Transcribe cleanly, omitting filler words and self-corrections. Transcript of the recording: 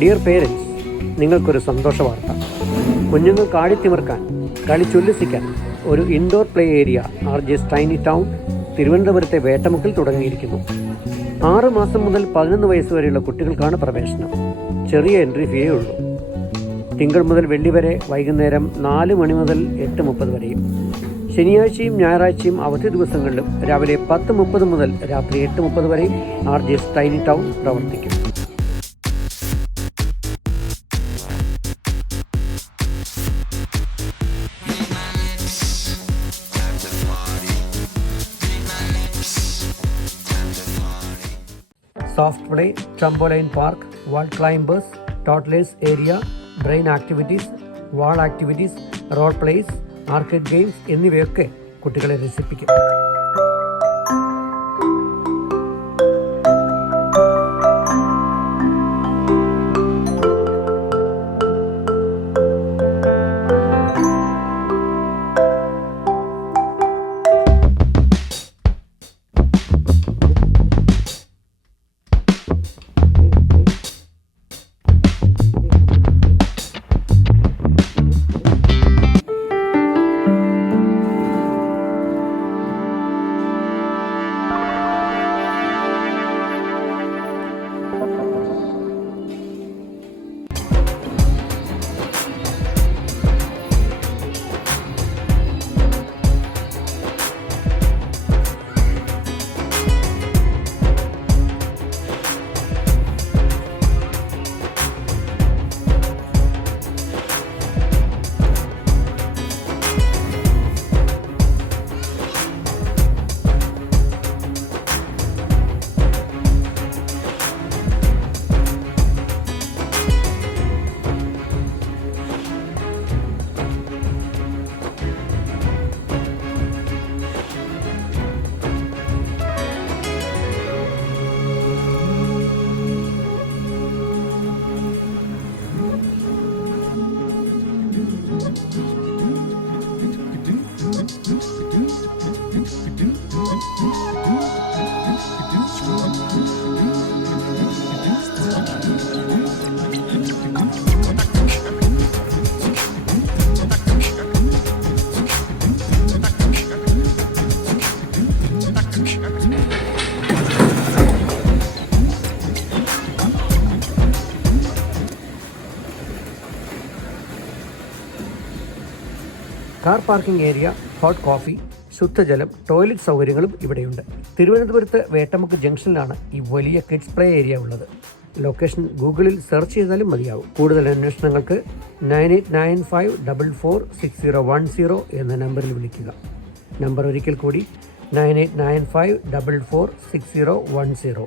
Dear parents, നിങ്ങൾക്കൊരു സന്തോഷ വാർത്ത. കുഞ്ഞുങ്ങൾക്ക് ആടിത്തിമിർക്കാൻ, കളിച്ചുല്ലസിക്കാൻ ഒരു indoor play area RJ's tiny town തിരുവനന്തപുരത്തെ വേട്ടമുക്കിൽ തുടങ്ങിയിരിക്കുന്നു. 6 മാസം മുതൽ 11 വയസ്സ് വരെയുള്ള കുട്ടികൾക്കാണ് പ്രവേശനം. ചെറിയ എൻട്രി ഫീയേ ഉള്ളൂ. തിങ്കൾ മുതൽ വെള്ളി വരെ വൈകുന്നേരം 4 മണി മുതൽ 8:30 വരെയും, ശനിയാഴ്ചയും ഞായറാഴ്ചയും അവധി ദിവസങ്ങളിലും രാവിലെ 10:30 മുതൽ രാത്രി 8:30 വരെയും RJ's ടൈനി ടൗൺ പ്രവർത്തിക്കും. Soft play, trampoline park, wall climbers, toddlers area, brain activities, wall activities, role plays, arcade games എന്നിവയൊക്കെ കുട്ടികളെ രസിപ്പിക്കും. Car parking area, hot coffee, ശുദ്ധജലം, ടോയ്ലറ്റ് സൗകര്യങ്ങളും ഇവിടെയുണ്ട്. തിരുവനന്തപുരത്ത് വേട്ടമുക്ക് ജംഗ്ഷനിലാണ് ഈ വലിയ കിഡ്സ് പ്ലേ ഏരിയ ഉള്ളത്. ലൊക്കേഷൻ ഗൂഗിളിൽ സെർച്ച് ചെയ്താലും മതിയാവും. കൂടുതൽ അന്വേഷണങ്ങൾക്ക് 9895446010 എന്ന നമ്പറിൽ വിളിക്കുക. നമ്പർ ഒരിക്കൽ കൂടി 9895446010.